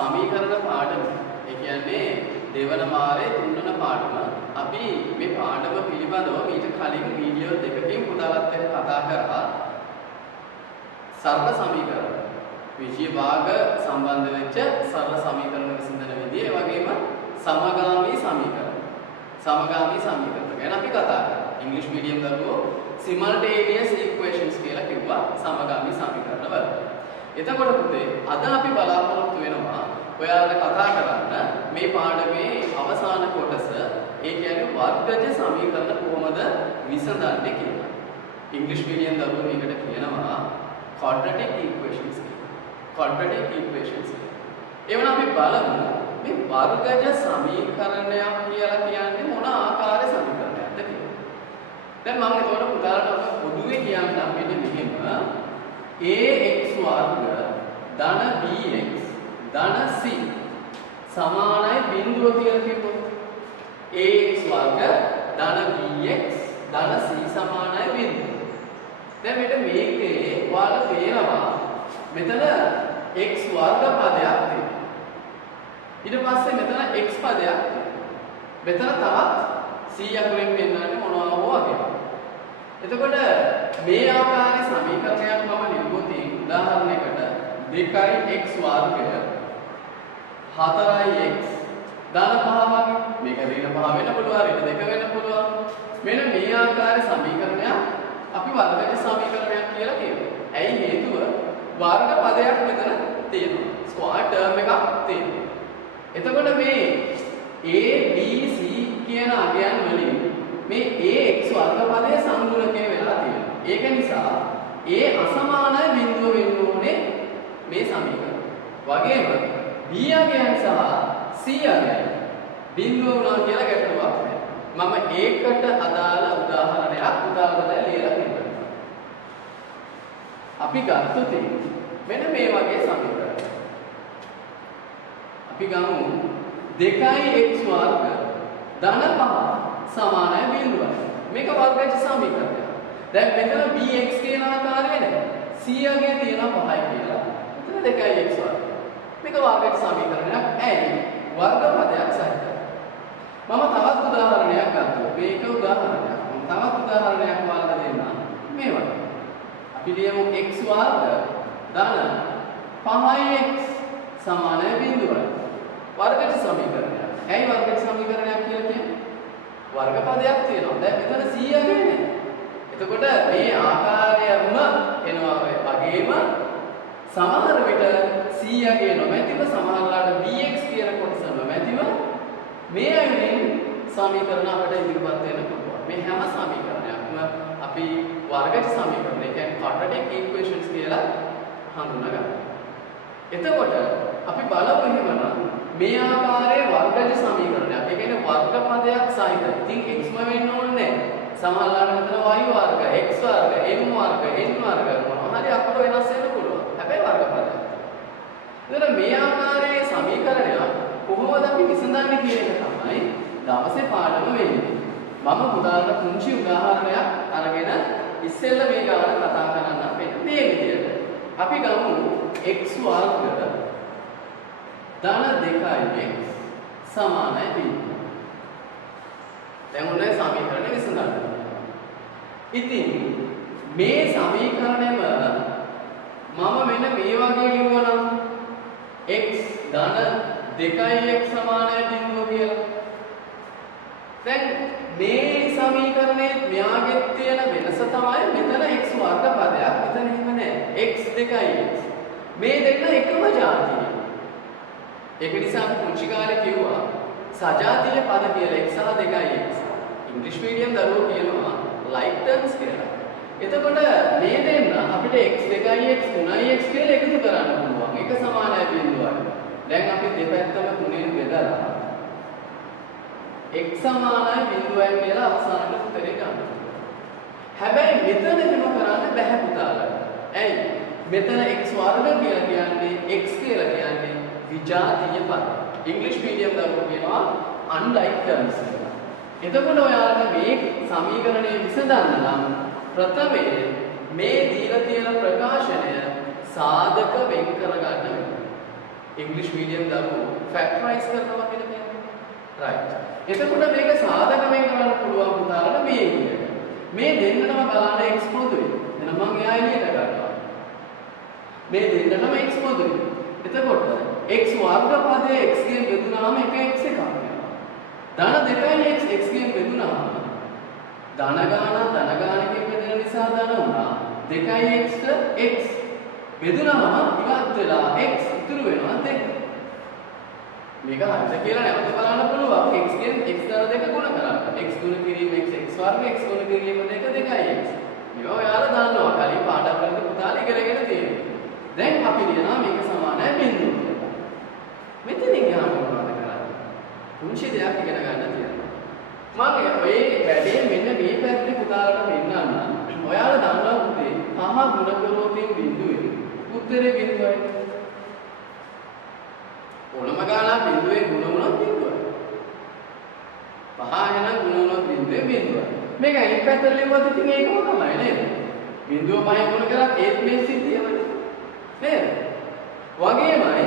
සමීකරණ පාඩම. ඒ කියන්නේ දෙවන මාරේ තුන්වන පාඩම. අපි මේ පාඩම පිළිබඳව ඊට කලින් වීඩියෝ දෙකකින් පුතාලත් එක්ක කතා කරා. සරල සමීකරණ. විෂය භාග සම්බන්ධ වෙච්ච සරල සමීකරණ විසඳන විදිය, ඒ වගේම සමගාමී සමීකරණ. සමගාමී සමීකරණ ගැන අපි කතා කරා. ඉංග්‍රීසි මීඩියම් දරුවෝ simultaneous equations කියලා කිව්වා සමගාමී සමීකරණ වල. එතකොට පුතේ අද අපි බලාපොරොත්තු වෙනවා ඔයාලට කතා කරන්න මේ පාඩමේ අවසාන කොටස, ඒ කියන්නේ වර්ගජ සමීකරණ කොහොමද විසඳන්නේ කියලා. ඉංග්‍රීසි මීඩියම් දරුවෝ මේකට කියනවා quadratic equations කියලා. quadratic equations. එවන අපි බලමු මේ වර්ගජ සමීකරණයක් කියලා කියන්නේ මොන ආකාරයේ සමීකරණයක්ද කියලා. දැන් මම ඒතකොට පුතාලට පොදුවේ කියන්න මෙන්න මෙහෙම ax වර්ග ධන bx ධන c සමානයි බිඳුව කියලා කිව්වොත් ax වර්ග ධන bx ධන c සමානයි බිඳුව. දැන් මෙන්න මේකේ ඔයාලා පේනවා මෙතන x වර්ග පදයක් තියෙනවා. ඊට පස්සේ මෙතන x පදයක් තියෙනවා. මෙතන තවත් c අකුරෙන් පෙන්නන්නේ මොනවා හෝ වගේ. එතකොට මේ ආකාරයේ සමීකරණයක් මම නිරුත් උදාහරණයකට 2x වර්ගය 4x ධන 5 වගේ මේක ඍණ 5 වෙන්න පුළුවන්, ඍණ 2 වෙන්න පුළුවන්. මෙන්න මේ ආකාරයේ සමීකරණයක් අපි වර්ගජ සමීකරණයක් කියලා කියනවා. ඇයි හේතුව? වර්ග පදයක් මෙතන තියෙනවා. ස්ක්වයර් ටර්ම් එකක් තියෙනවා. එතකොට මේ a b c කියන අගයන් වලින් මේ ax වර්ග පදයේ සංගුණකය වෙලා තියෙනවා. ඒක නිසා a අසමානයි බිඳුව වෙන්න ඕනේ මේ සමීකරණය. වගේම b අගයන් සහ c අගයන් බිඳුව වුණා කියලා ගැටලුවක් නැහැ. මම ඒකට අදාළ උදාහරණයක් උදාහරණයක් ලියලා දෙන්නම්. අපි ගත්තොත් මෙන්න මේ වගේ සමීකරණයක්. අපි ගමු 2x වර්ග ධන 5 සමානයි බිඳුවයි. මේක වර්ගජ සමීකරණයක්. දැන් මෙතන bx කියන ආකාරය නැහැ. c අගය තියෙනවා 5යි කියලා. මෙතන 2x වර්ග. මේක වර්ගජ සමීකරණයක්. ඇයි? වර්ග පදයක් සහිතයි. මම තවත් උදාහරණයක් ගන්නවා. මේක උදාහරණයක්. මම තවත් උදාහරණයක් ඔයාලට දෙන්නම්. මේ වගේ. අපි ලියමු x වර්ග ධන 5x සමානයි බිඳුවයි. වර්ගජ සමීකරණයක්. ඇයි වර්ගජ සමීකරණයක් කියලා කියන්නේ? වර්ග පදයක් තියෙනවා. දැන් මෙතන c අගය නේ. එතකොට මේ ආකාරයම එනවා වගේම සමහර විට c අගය නොමැතිව සමහරලාට bx කියන කොටස නොමැතිව මේ අයුරින් සමීකරණ අපිට ඉදිරිපත් වෙන්න පුළුවන්. මේ හැම සමීකරණයක්ම අපි වර්ගජ සමීකරණ, ඒ කියන්නේ quadratic equations කියලා හඳුනගන්නවා. එතකොට අපි බලමු එහෙමනම් මේ ආකාරයේ වර්ගජ සමීකරණයක්. ඒ කියන්නේ වර්ග පදයක් සහිත. ඉතින් x ම වෙන්න ඕනේ නැහැ. සමහරවිට මෙතන y වර්ග, x වර්ග, m වර්ග, n වර්ග මොනවා හරි අකුර වෙනස් වෙන්න පුළුවන්. හැබැයි වර්ග පදයක්. එතන මේ ආකාරයේ සමීකරණයක් කොහොමද අපි විසඳන්නේ කියන එක තමයි දවසේ පාඩම වෙන්නේ. මම උදාහරණ පුංචි උදාහරණයක් අරගෙන ඉස්සෙල්ලා මේ ගාන කතා කරන්න අපේ මේ විදියට. අපි ගමු x වර්ග ධන 2x සමානයි b. දැන් ඔන්න සමීකරණය විසඳන්න. ඉතින් මේ සමීකරණයම මම මෙන්න මේ වගේ ලියුවනම් x ධන 2x සමානයි බිඳුව කියලා. දැන් මේ සමීකරණයේ මෙයාගේ තියෙන වෙනස තමයි මෙතන x වර්ග පදයක් මෙතන එහෙම නැහැ. x 2x. මේ දෙන්න එකම ජාතිය. ඒක නිසා අපි පුංචි කාලේ කිව්වා සජාතීය පද කියලා x සහ 2x. ඉංග්‍රීසි මීඩියම් දරුවෝ කියනවා like terms කියලා. එතකොට මේ දෙන්න අපිට x 2x 3x කියලා එකතු කරන්න පුළුවන්. එක සමානයි බිඳුවයි. දැන් අපි දෙපැත්තම 3ෙන් බෙදලා x සමානයි බිඳුවයි කියලා අවසානට උත්තරේ ගන්න. හැබැයි මෙතන එහෙම කරන්න බැහැ පුතාලා. ඇයි? මෙතන x වර්ග කියලා කියන්නේ x කියලා කියන්නේ විජාතීය පද. ඉංග්‍රීසි මීඩියම් දරුවෝ කියනවා unlike terms කියලා. එතකොට ඔයාලට මේ සමීකරණය විසඳන්න නම් ප්‍රථමයෙන් මේ දීලා තියෙන ප්‍රකාශනය සාධක වෙන් කරගන්න වෙනවා. ඉංග්‍රීසි මීඩියම් දරුවෝ ෆැක්ටරයිස් කරනවා කියන එක. රයිට්. එතකොට මේක සාධකමෙන් කරන්න පුළුවන් පුතාලට මේ විදියට. මේ දෙන්නටම බලන්න x පොදුයි. එහෙනම් මම එයා එළියට ගන්නවා. මේ දෙන්නටම x පොදුයි. එතකොට x වර්ග පදයේ x ගෙන් බෙදුනාම එක x එකක් වෙනවා. ධන දෙකයි x ගෙන් බෙදුනාම ධන ගානකින් බෙදෙන නිසා ධන වුණා. 2x x බෙදුනාම ඉවත් වෙලා x ඉතුරු වෙනවා 2. මේක හරිද කියලා නැවත බලන්න පුළුවන්. x ගෙන් x ධන දෙක ගුණ කරන්න. x ගුණ කිරීම x වර්ග x ගුණ කිරීම 2 2x. මේවා ඔයාලා දන්නවා. කලින් පාඩම් වලදී පුතාලා ඉගෙනගෙන තියෙනවා. දැන් අපි ලියනවා මේක සමානයි බිඳුව කියලා. මෙතනින් ගහන්න මොනවද කරන්නේ? පුංචි දෙයක් ඉගෙන ගන්න තියෙනවා. මම ඔය වැඩේ මෙන්න මේ පැත්තේ පුතාලට පෙන්නන්න. ඔයාලා දන්නවා පුතේ පහ ගුණ කරෝතින් බිඳුවේ. උත්තරේ බිඳුවයි. ඕනම ගානක් බිඳුවේ ගුණ වුණොත් බිඳුවයි. පහ එහෙනම් ගුණ වුණොත් බිඳුවේ බිඳුවයි. මේක අනිත් පැත්තට ලියුවත් ඉතින් ඒකම තමයි නේද? බිඳුව පහෙන් ගුණ කරා ඒත් මේ සිද්ධියමනේ. නේද? වගේමයි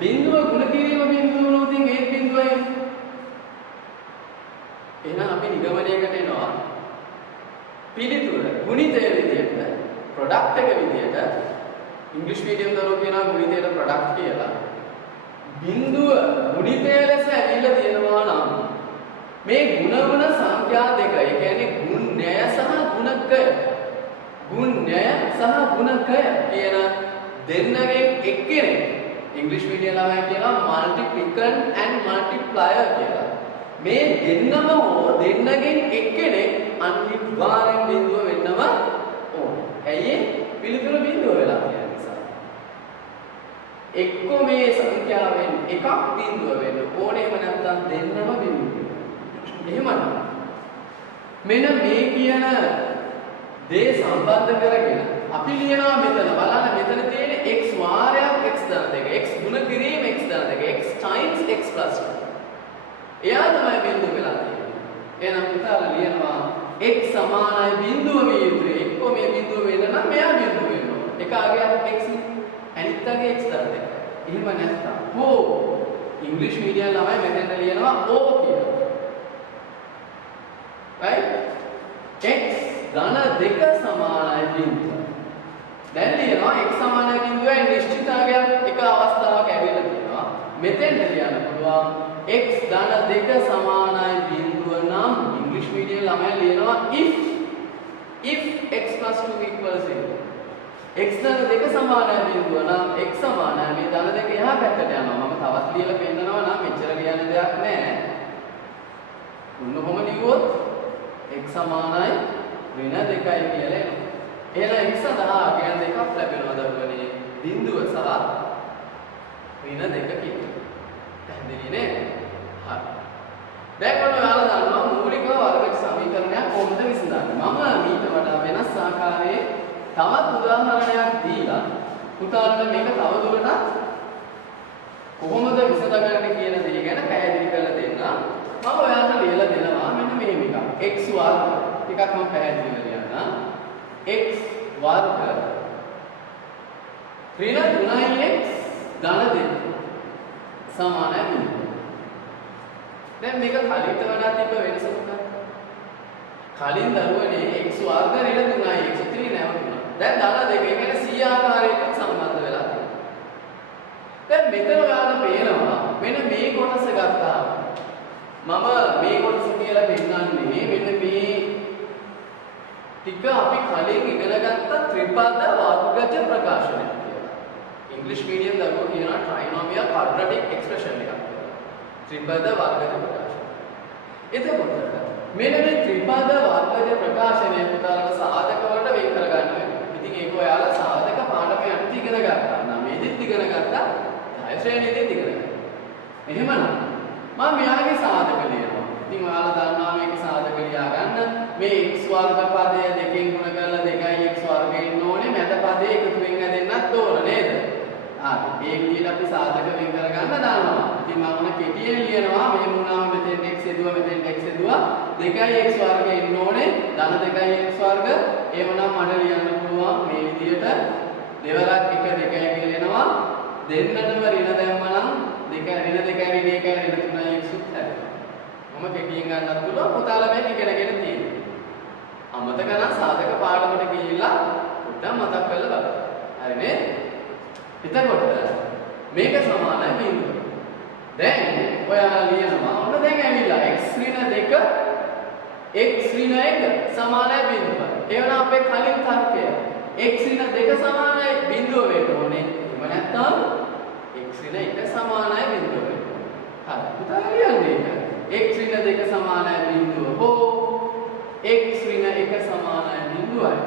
බිඳුව ගුණ කිරීම බිඳුව වුණොත් ඒත් බිඳුවයි. එහෙනම් අපි නිගමනයකට එනවා පිළිතුර ගුණිතය විදියට ප්‍රොඩක්ට් එක විදියට ඉංග්‍රීසි මීඩියම් දරුවෝ කියනවා ගුණිතයට ප්‍රොඩක්ට් කියලා. බිඳුව ගුණිතය ලෙස ඇවිල්ලා තියෙනවා නම් මේ ගුණවන සංඛ්‍යා දෙක, ඒ කියන්නේ ගුණ්‍ය සහ ගුණකය. ගුණ්‍ය සහ ගුණකය කියන දෙන්නගෙන් එක්කෙනෙක් ඉංග්‍රීසි මීඩියම් ළමයි කියනවා මල්ටිප්ලිකන්ට් ඇන්ඩ් මල්ටිප්ලයර් කියලා. මේ දෙන්නම හෝ දෙන්නගෙන් එක්කෙනෙක් අනිවාර්යෙන් බිඳුව වෙන්නම ඕනේ. ඇයි පිළිතුර බිඳුව වෙලා තියෙන නිසා. එක්ක මේ සංඛ්‍යාවෙන් එකක් බිඳුව වෙන්න ඕනේ. එහෙම නැත්නම් දෙන්නම බිඳුව. එහෙමනම් මෙන්න මේ කියන දේ සම්බන්ධ කරගෙන අපි ලියනවා මෙතන බලන්න මෙතන තියෙන x වාරයක් x ධන දෙක x ගුණ කිරීම x ධන දෙක x times x plus 2. එයා තමයි බිඳුව වෙලා තියෙන්නේ. එහෙනම් පුතාලා ලියනවා x සමානයි බිඳුව විය යුතුයි. එක්ක මේ බිඳුව වෙන්න නම් මෙයා බිඳුව වෙන්න ඕන. එක අගයක් x අනිත් අගය x ධන දෙක. එහෙම නැත්නම් හෝ ඉංග්‍රීසි මීඩියම් ළමයි මෙතෙන්ට ලියනවා o කියලා. right? x ධන දෙක සමානයි බිඳුව. දැන් ලියනවා x සමානයි බිඳුවයි නිශ්චිතාගයක් එක අවස්ථාවක ඇවිල්ලා තියෙනවා. මෙතෙන්ට ලියන්න පුළුවන් x ධන දෙක සමානයි බිඳුව නම් ඉංග්‍රීසි මීඩියම් ළමයි ලියනවා if x plus 2 equals 0. x ධන දෙක සමානයි බිඳුව නම් x සමානයි මේ ධන දෙක එහා පැත්තට යනවා. මම තවත් ලියලා පෙන්නනවා නම් මෙච්චර ලියන්න දෙයක් නැහැ. උන්න කොහොම ලියුවොත් x සමානයි වෙන 2යි කියලා එනවා. එහෙනම් x සඳහා අගයන් දෙකක් ලැබෙනවා දරුවනේ. බිඳුව සහ වෙන 2 කියලා. පැහැදිලි නේද? හරි. දැන් ඔයාලා දන්නවා මූලික වර්ග සමීකරණයක් කොහොමද විසඳන්නේ. මම ඊට වඩා වෙනස් ආකාරයේ තවත් උදාහරණයක් දීලා පුතාලට මේක තවදුරටත් කොහොමද විසඳගන්නේ කියන දේ ගැන පැහැදිලි කරලා දෙන්න. මම ඔයාලට ලියලා දෙනවා මෙන්න මේ එක. x වර්ග ටිකක් මම පැහැදිලි කරලා යන්න. x වර්ග ඍණ 3x ධන 2 සමානයි බිඳුව. දැන් මේක කලින්ට වඩා තිබ්බ වෙනස මොකක්ද? කලින් දරුවනේ x වර්ග ඍණ 3x ඉතිරි නැවතුණා. දැන් ධන 2 කියන්නේ c ආකාරයකට සම්බන්ධ වෙලා තියෙනවා. දැන් මෙතන ඔයාලට පේනවා මෙන්න මේ කොටස ගත්තා. මම මේ කොටස කියලා පෙන්නන්නේ මෙන්න මේ ටික අපි කලින් ඉගෙන ගත්ත ත්‍රිපද වර්ගජ ප්‍රකාශනයක් කියලා. ඉංග්‍රීසි මීඩියම් දරුවෝ කියනවා ට්‍රයිනෝමියල් ක්වාඩ්‍රැටික් එක්ස්ප්‍රෙෂන් එකක් කියලා. ත්‍රිපද වර්ගජ ප්‍රකාශන. එතකොට මෙන්න මේ ත්‍රිපද වර්ගජ ප්‍රකාශනය පුතාලට සාධක වලට වෙන් කරගන්න වෙනවා. ඉතින් ඒක ඔයාලා සාධක පාඩමේ අනිත් ඉගෙන ගත්තා. නමේදිත් ඉගෙන ගත්තා. 10 ශ්‍රේණියේදීත් ඉගෙන ගත්තා. එහෙමනම් මම මෙයාගේ සාධක ලියනවා. ඉතින් ඔයාලා දන්නවා මේක සාධක ලියා ගන්න. මේ x වර්ග පදය දෙකෙන් ගුණ කරලා 2x වර්ග ඉන්න ඕනේ. මැද පදේ එකතු වෙන් හැදෙන්නත් ඕන නේද? හරි. ඒ විදිහට අපි සාධක වෙන් කරගන්න දන්නවා. ඉතින් මම මොන කෙටියෙන් ලියනවා මේ මුණාම මෙතෙන් x එදුවා මෙතෙන් x එදුවා 2x වර්ග ඉන්න ඕනේ. ධන 2x වර්ග. එහෙමනම් මට ලියන්න පුළුවන් මේ විදිහට දෙවරක් 1 2 කියලා එනවා. දෙන්නටම ඍණ දැම්මම ඍණ 2යි ඍණ 1යි ඍණ 3යි x උත් හැදෙනවා. මම කෙටියෙන් ගන්නත් පුළුවන් පුතාලා මේක ඉගෙනගෙන තියෙනවා. අමතක නම් සාධක පාඩමට ගිහිල්ලා උඩ මතක් කරලා බලන්න. හරි නේද? එතකොට මේක සමානයි බිඳුව. දැන් ඔයාලා ලියනවා ඔන්න දැන් ඇවිල්ලා x ඍණ 2 x ඍණ 1 සමානයි බිඳුව. ඒ වුණා අපේ කලින් තර්කය. x ඍණ 2 සමානයි බිඳුව වෙන්න ඕනේ. එහෙම නැත්නම් x ඍණ 1 සමානයි බිඳුව වෙන්න ඕනේ. හරි. පුතාලා ලියන්නේ ඒක. x ඍණ 2 සමානයි බිඳුව හෝ x ඍණ 1 සමානයි බිඳුවයි.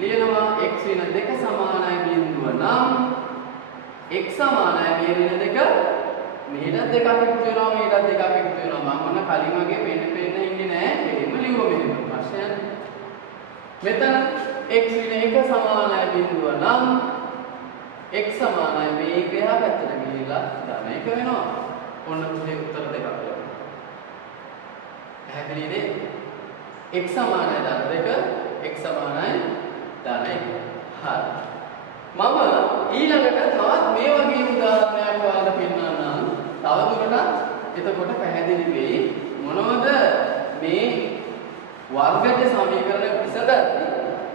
ලියනවා x ඍණ 2 සමානයි බිඳුව නම් x සමානයි මේ ඍණ 2 මෙහෙට දෙකක් එකතු වෙනවා මෙහෙට දෙකක් එකතු වෙනවා මම මොන කලින් වගේ පෙන්න ඉන්නේ නැහැ දෙකම ලියුව මෙහෙම ප්‍රශ්නයක් මෙතන x ඍණ 1 සමානයි බිඳුව නම් x සමානයි මේක එහා පැත්තට ගිහිල්ලා ධන 1 වෙනවා ඔන්න පුතේ උත්තර දෙකක් ලැබුණා පැහැදිලි නේද x සමානයි ධන 2 x සමානයි ධන 1 හරි මම ඊළඟට තවත් මේ වගේ උදාහරණයක් ඔයාලට පෙන්නන්නම් තවදුරටත් එතකොට පැහැදිලි වෙයි මොනවද මේ වර්ගජ සමීකරණ විසඳද්දී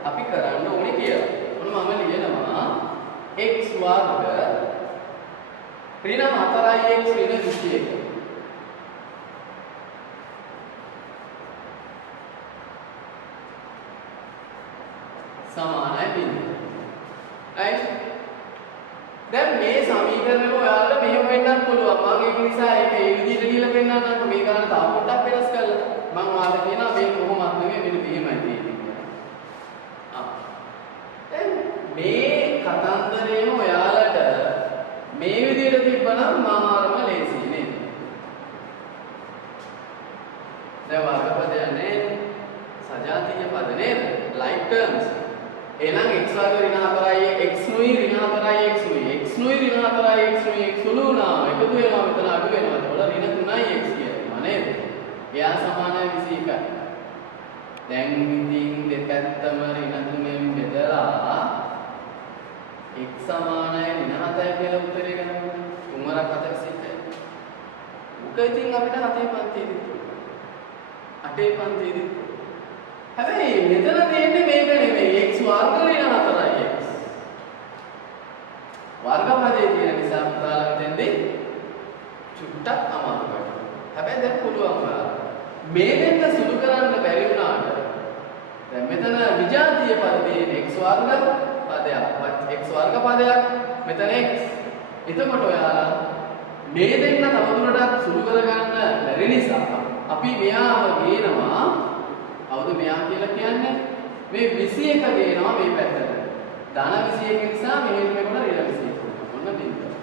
අපි කරන්න ඕනේ කියලා. මොන මම ලියනවා x වර්ග ඍණ 4x ඍණ 21 සමානයි බිඳුව. right දැන් මේ සමීකරණය ඔයාලට මෙහෙම වෙන්නත් පුළුවන්. මම ඒක නිසා ඒක ඒ විදිහට ලියලා පෙන්නන්නම්. මේ ගාන තව පොඩ්ඩක් වෙනස් කරලා. මම ඔයාලට කියනවා මේ කොහොමද නෙවෙයි මෙන්න මෙහෙමයි තියෙන්නේ. දැන් මේ කතන්දරේම ඔයාලට මේ විදිහට තිබ්බනම් මාරම ලේසි නේද? දැන් වර්ගපදයක් නේද? සජාතීය පද නේද? like terms. එහෙනම් x වර්ග ඍණ 4යි x නුයි ඍණ 4යි x නුයි x නුයි ඍණ 4යි x නුයි x සුළු වුණා එකතු වෙනවා මෙතන අඩු වෙනවා ඒතකොට ඍණ 3යි x කියනවා නේද? එයා සමානයි 21යි. දැන් ඉතින් දෙපැත්තම ඍණ 3ෙන් බෙදලා x සමානයි ඍණ 7යි කියලා උත්තරේ ගන්නවා. 3 වරක් 7 21යි. උක ඉතින් අපිට 7 පන්තියේදී 8 පන්තියේදී හැබැයි මෙතන තියෙන්නේ මේක නෙමෙයි x වර්ග ඍණ 4යි x. වර්ගපදයේ තියෙන නිසා පුතාලා මෙතෙන්දී චුට්ටක් අමාරුයි. හැබැයි දැන් පුළුවන් ඔයාලා. මේ දෙන්න සුළු කරන්න බැරි වුණාට දැන් මෙතන විජාතීය පද තියෙන x වර්ග පදයක්. x වර්ග පදයක් මෙතන x. එතකොට ඔයාලා මේ දෙන්න තවදුරටත් සුළු කරගන්න බැරි නිසා අපි මෙයාව ගේනවා කවුද මෙයා කියලා කියන්නේ මේ 21 ගේනවා මේ පැත්තට. ධන 21 නිසා මෙහෙම වෙනකොට ඍණ 21. ඔන්න බිඳුව.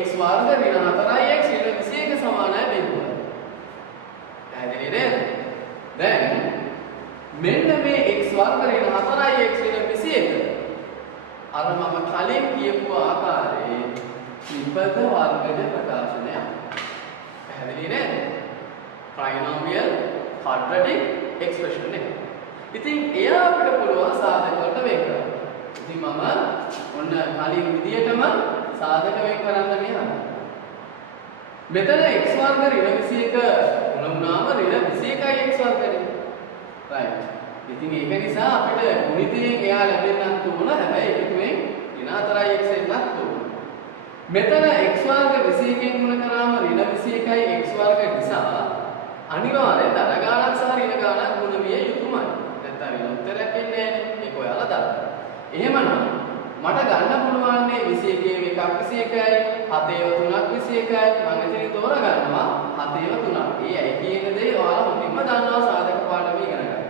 x වර්ග ඍණ 4යි x ඍණ 21 සමානයි බිඳුව. පැහැදිලි නේද? දැන් මෙන්න මේ x වර්ග ඍණ 4යි x ඍණ 21 අර මම කලින් කියපු ආකාරයේ ත්‍රිපද වර්ගජ ප්‍රකාශනයක්. පැහැදිලි නේද? trinomial quadratic expression එක. ඉතින් එයා අපිට පුළුවන් සාධක වලට වෙන් කරන්න. ඉතින් මම ඔන්න කලින් විදියටම සාධක වෙන් කරන්න මෙහා. මෙතන x වර්ග ඍණ 21 වුණාම ඍණ 21යි x වර්ගනේ. right. ඉතින් ඒක නිසා අපිට ගුණිතයෙන් එයා ලැබෙන්නත් උන හැබැයි එකතුවෙන් ඍණ 4යි x එන්නත් උන. මෙතන x වර්ග 21කින් ගුණ කරාම ඍණ 21යි x වර්ග නිසා අනිවාර්යෙන් ධන ගාණක් සහ ඍණ ගාණක් ගුණ විය යුතුමයි. නැත්නම් වෙන උත්තරයක් එන්නේ නැහැ. ඒක ඔයාලා දන්න. එහෙමනම් මට ගන්න පුළුවන් නේ 21 එකක් 21යි 7 3ක් 21යි මම එතනින් තෝරගන්නවා 7 3ක්. ඒ ඇයි කියන දේ ඔයාලා මුලින්ම දන්නවා සාධක පාඩම ඉගෙන ගන්න.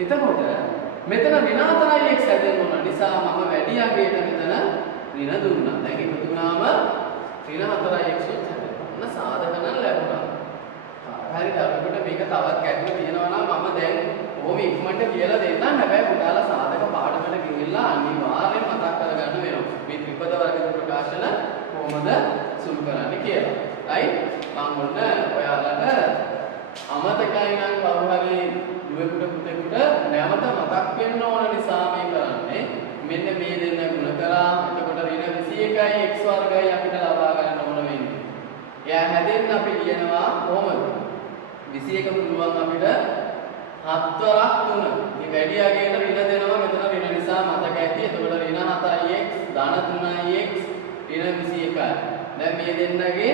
එතකොට මෙතන ඍණ 4යි x හැදෙන්න ඕන නිසා මම වැඩි අගයට මෙතන ඍණ දුන්නා. දැන් එකතු වුණාම ඍණ 4යි x උත් හැදෙනවා. ඔන්න සාධක නම් ලැබුණා. හරි දරුවෙකුට මේක තවත් ගැටලු තියෙනවා නම් මම දැන් කොහොම ඉක්මනට කියලා දෙන්නම්. හැබැයි පුතාලා සාධක පාඩමට ගිහිල්ලා අනිවාර්යෙන් මතක් කරගන්න වෙනවා. මේ ත්‍රිපද වර්ග ප්‍රකාශන කොහොමද සුළු කරන්නේ කියලා. right? මම ඔන්න ඔයාලට අමතකයි නම් කවුරු හරි දුවෙකුට පුතෙකුට නැවත මතක් වෙන්න ඕන නිසා මේ කරන්නේ. මෙන්න මේ දෙන්න ගුණ කරා. එතකොට ඍණ 21යි x වර්ගයි අපිට ලබා එයා හැදෙන්න අපි ලියනවා කොහොමද? 21 පුළුවන් අපිට 7 3. ඉතින් වැඩි අගයට ඍණ දෙනවා. මෙතන ඍණ නිසා මතක ඇති. එතකොට ඍණ 7x ධන 3x ඍණ 21යි. දැන් මේ දෙන්නගේ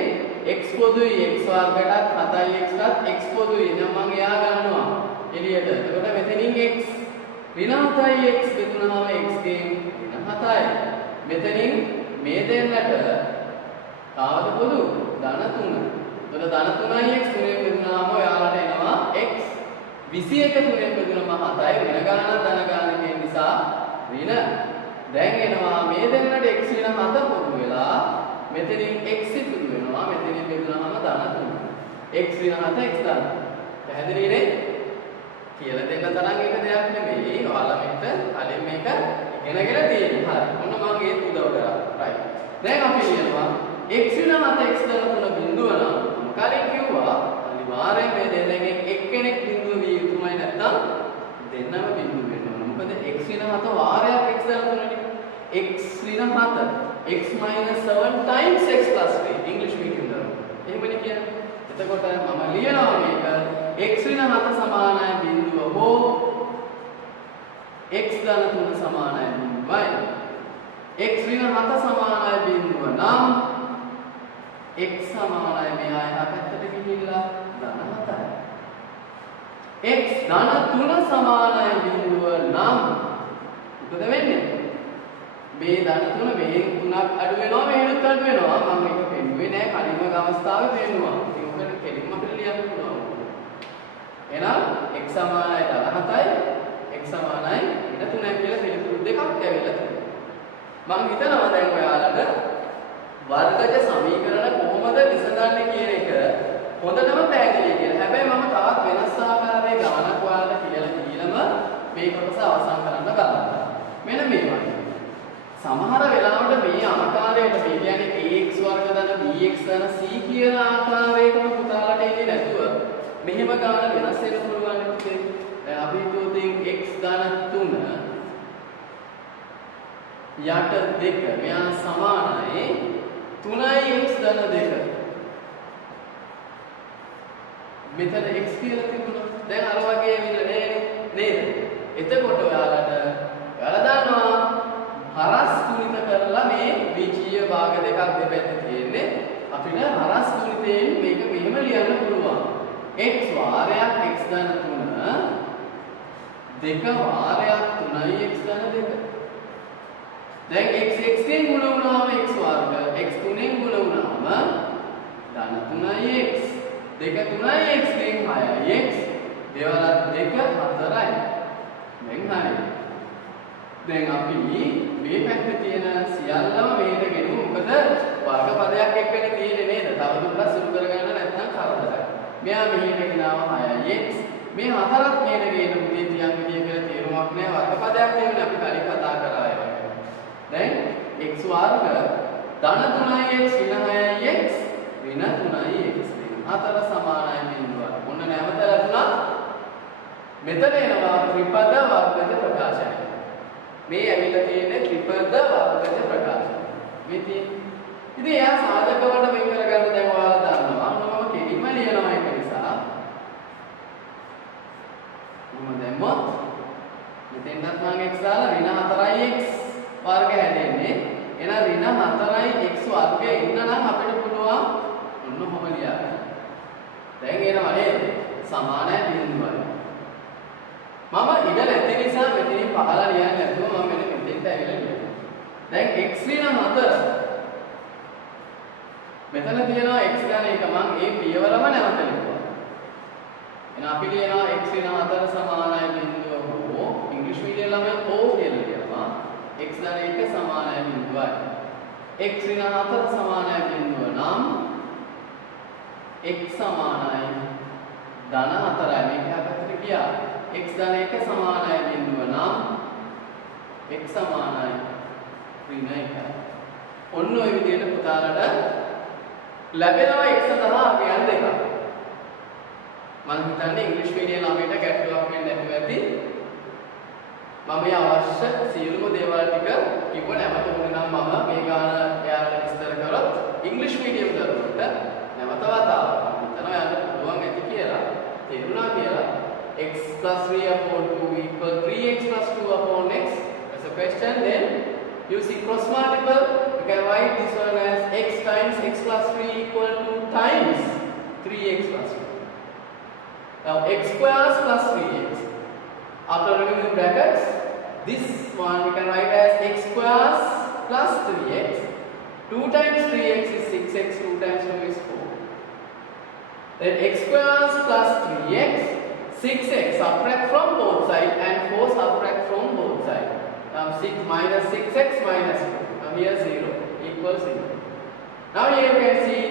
x පොදුයි x වර්ගයටත් 7x ටත් x පොදුයි. දැන් මම එයා ගන්නවා එළියට. එතකොට මෙතනින් x ඍණ 7x බෙදුනහම x ගෙන් ඍණ 7යි. මෙතනින් මේ දෙන්නට කාවද පොදු? ධන 3. එතකොට ධන 3x 3 බෙදුනහම ඔයාලට එනවා x 21 3 බෙදුනම 7යි. ඍණ ගාන ධන ගාන කියන නිසා ඍණ. දැන් එනවා මේ දෙන්නට x ඍණ 7 පොදු වෙලා මෙතනින් x ඉතුරු වෙනවා. මෙතනින් බෙදුනහම ධන 3. x ඍණ 7 x ධන. පැහැදිලි නේ? කියලා දෙන්න තරම් එක දෙයක් නෙමෙයි. ඔයාලා මෙතන කලින් මේක ඉගෙනගෙන තියෙනවා. හරි. ඔන්න මම ඒක උදව් කරා. right. දැන් අපි ලියනවා x ඍණ 7 x ධන 3 බිඳුව නම් කලින් කිව්වා අනිවාර්යයෙන් මේ දෙන්නෙන් එක්කෙනෙක් බිඳුව විය යුතුමයි නැත්නම් දෙන්නම බිඳුව වෙන්න ඕන. මොකද x ඍණ 7 වාරයක් x ධන 3නේ. x ඍණ 7 x minus 7 times x plus 3 English medium දරුවෝ. එහෙමනේ කියන්නේ. එතකොට මම ලියනවා මේක x ඍණ 7 සමානයි බිඳුව හෝ x ධන 3 සමානයි බිඳුවයි. x ඍණ 7 සමානයි බිඳුව නම් x සමානයි මෙහා එහා පැත්තට ගිහිල්ලා ධන 7යි. x ධන 3 සමානයි බිඳුව නම් මොකද වෙන්නේ? මේ ධන 3 මෙහෙන් 3ක් අඩු වෙනවා මෙහෙනුත් අඩු වෙනවා. මම මේක පෙන්නුවේ නෑ කලින්ම අවස්ථාවේ පෙන්නුවා. ඉතින් ඔකට කෙලින්ම අපිට ලියන්න පුළුවන්. එහෙනම් x සමානයි ධන 7යි x සමානයි ඍණ 3යි කියලා පිළිතුරු දෙකක් ඇවිල්ලා තියෙනවා. මම හිතනවා දැන් ඔයාලට වර්ගජ සමීකරණ කොහොමද විසඳන්නේ කියන එක හොඳටම පැහැදිලි කියලා. හැබැයි මම තවත් වෙනස් ආකාරයේ ගණනක් ඔයාලට කියලා දීලම මේ කොටස අවසන් කරන්න බලන්න. මෙන්න මේ වගේ. සමහර වෙලාවට මේ ආකාරයට මේ කියන්නේ ax වර්ග ධන bx ධන c කියන ආකාරයටම පුතාලට එන්නේ නැතුව මෙහෙම ගාන වෙනස් වෙන්න පුළුවන් නේ. දැන් අපි හිතුවොතින් x ධන 3 යට 2 මෙයා සමානයි 3x ධන 2. මෙතන x කියලා තිබුණා. දැන් අර වගේ නේද? එතකොට ඔයාලා දන්නවා හරස් ගුණිත කරලා මේ විජීය භාග දෙකක් දෙපැත්තේ තියෙන්නේ. අපිට හරස් ගුණිතයෙන් මේක මෙහෙම ලියන්න පුළුවන්. x වාරයක් x ධන 3 2 වාරයක් 3x ධන 2. දැන් x ගෙන් ගුණ වුණාම x වර්ග x 3ෙන් ගුණ වුණාම ධන 3x 2 3x ගෙන් 6x දෙවරක් 2 4යි. දැන් හරි. දැන් අපි මේ පැත්තේ තියෙන සියල්ලම මේකට ගෙනමු. මොකද වර්ග පදයක් එක්කනේ තියෙන්නේ නේද? තව දුරටත් සුළු කරගන්න නැත්නම් කරදරයි. මෙයා මෙහෙට ගෙනාව 6x. මේ හතරක් මේකට ගේන මුදී තියන් විදිය කියලා තේරුමක් නැහැ. වර්ග පදයක් තියෙන්නේ අපි කලින් කතා කරා ඒක. දැන් x වර්ග ධන 3x ඍණ 6x ඍණ 3x හතර සමානයි බිඳුව. ඔන්න නැවත ලැබුණා. මෙතන එනවා ත්‍රිපද වර්ගජ ප්‍රකාශය. මේ ඇවිල්ලා තියෙන්නේ ත්‍රිපද වර්ගජ ප්‍රකාශය. මේ තියෙන්නේ. ඉතින් එයා සාධක වලට වෙන් කරගන්න දැන් ඔයාලා දන්නවා. මම කෙලින්ම ලියනවා ඒක නිසා. මම දැම්මොත් මෙතෙන්ටත් මම x දාලා ඍණ 4x වර්ග හැදෙන්නේ. එහෙනම් ඍණ 4x වර්ගය එන්න නම් අපිට පුළුවන් ඔන්න ඔහොම ලියන්න. දැන් එනවා නේද? සමානයි බිඳුවයි. මම ඉඩ නැති නිසා මෙතනින් පහලා ලියන්නේ නැතුව මම මෙන්න මෙතෙන්ට ඇවිල්ලා ලියනවා. දැන් x ඍණ 4 මෙතන තියෙනවා x ගන්න එක මම ඒ පියවරම නැවත ලියුවා. එහෙනම් අපි ලියනවා x ඍණ 4 සමානයි බිඳුව හෝ ඉංග්‍රීසි මීඩියම් ළමයි O කියලා ලියනවා. x ධන 1 සමානයි බිඳුවයි. x ඍණ 4 සමානයි බිඳුව නම් x සමානයි ධන 4යි. මේක හැපැත්තට ගියා. x ධන 1 සමානයි බිඳුව නම් x සමානයි ඍණ 1යි. ඔන්න ඔය විදිහට පුතාලට ලැබෙනවා x සහ අගයන් දෙකක්. මම හිතන්නේ ඉංග්‍රීසි මීඩියම් ළමයට ගැටලුවක් වෙන්නේ නැතුව ඇති. මම මේ අවශ්‍ය සියලුම දේවල් ටික කිව්ව නැවත උනේ නම් මම මේ ගාන එයාලට විස්තර කරොත් ඉංග්‍රීසි මීඩියම් දරුවන්ට නැවත වතාවක් හිතනවා යන්න පුළුවන් ඇති කියලා තේරුණා කියලා x plus 3 upon 2 equal 3x plus 2 upon x. That's a question. Then using cross multiple we can write this one as x times x plus 3 equal to times 3x plus 2. Now x squares plus 3x. After removing brackets, this one we can write as x squares plus 3x. 2 times 3x is 6x, 2 times 2 is 4. Then x squares plus 3x, 6x subtract from both sides and 4 subtract from both sides. Now 6 minus 6x minus 4. Now here 0 equals 0. Now here you can see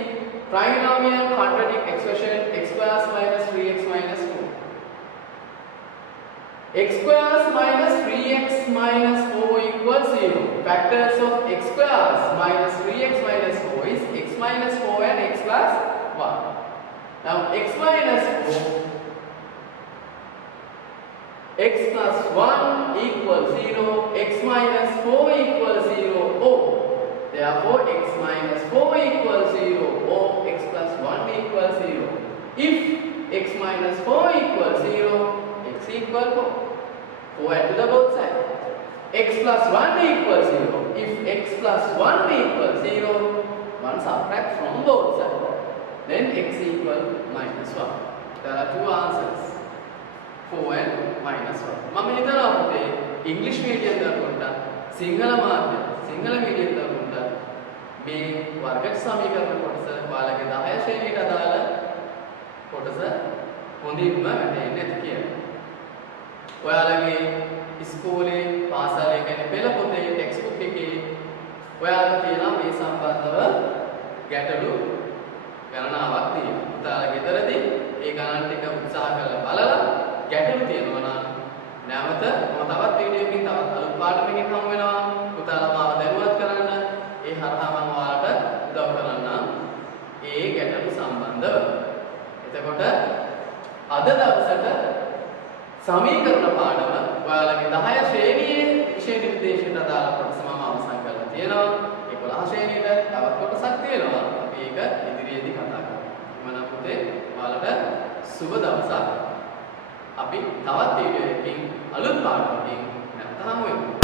trinomial quadratic expression x squares minus 3x minus 4. X squares minus 3x minus 4 equals 0. Factors of x squares minus 3x minus 4 is x minus 4 and x plus 1. Now x minus 4, x plus 1 equals 0, x minus 4 equals 0, oh. Therefore x minus 4 equals 0, oh, x plus 1 equals 0. If x minus 4 equals 0, x equals 4. 4 add to the both sides. X plus 1 equals 0. If x plus 1 equals 0, 1 subtract from both sides. Then x equals minus 1. There are two answers. 4 and minus 1. මම හිතනවා පුතේ ඉංග්‍රීසි medium දරුවන්ට සිංහල මාධ්‍ය Sinhala medium දරුවන්ට මේ වර්ග සමීකරණ කොටස ඔයාලගේ 10 ශ්‍රේණියට අදාළ කොටස හොඳින්ම වැටහෙන්නේ නැති කියලා. ඔයාලගේ ඉස්කෝලේ පාසලේ කියන්නේ පෙළ පොතේ ටෙක්ස්ට් බුක් එකේ ඔයාලට තියෙනවා මේ සම්බන්ධව ගැටලු ගණනාවක් තියෙනවා. පුතාලා ගෙදරදී ඒ ගණන් ටික උත්සාහ කරලා බලලා ගැටලු තියෙනවා නම් නැවත මම තවත් වීඩියෝ එකකින් තවත් අලුත් පාඩමකින් හමු වෙනවා. පුතාලා මාව දැනුවත් කරන්න. ඒ හරහා මම ඔයාලට උදව් කරන්නම් ඒ ගැටලු සම්බන්ධව. එතකොට අද දවසට සමීකරණ පාඩම ඔයාලගේ 10 ශ්‍රේණියේ විෂය නිර්දේශයට අදාළ කොටස මම අවසන් කරලා තියෙනවා. 11 ශ්‍රේණියට තවත් කොටසක් තියෙනවා. අපි ඒක ඉදිරියේදී කතා කරමු. එමනම් පුතේ ඔයාලට සුබ දවසක්. අපි තවත් වීඩියෝ එකකින් අලුත් පාඩමකින් නැවත හමු වෙමු.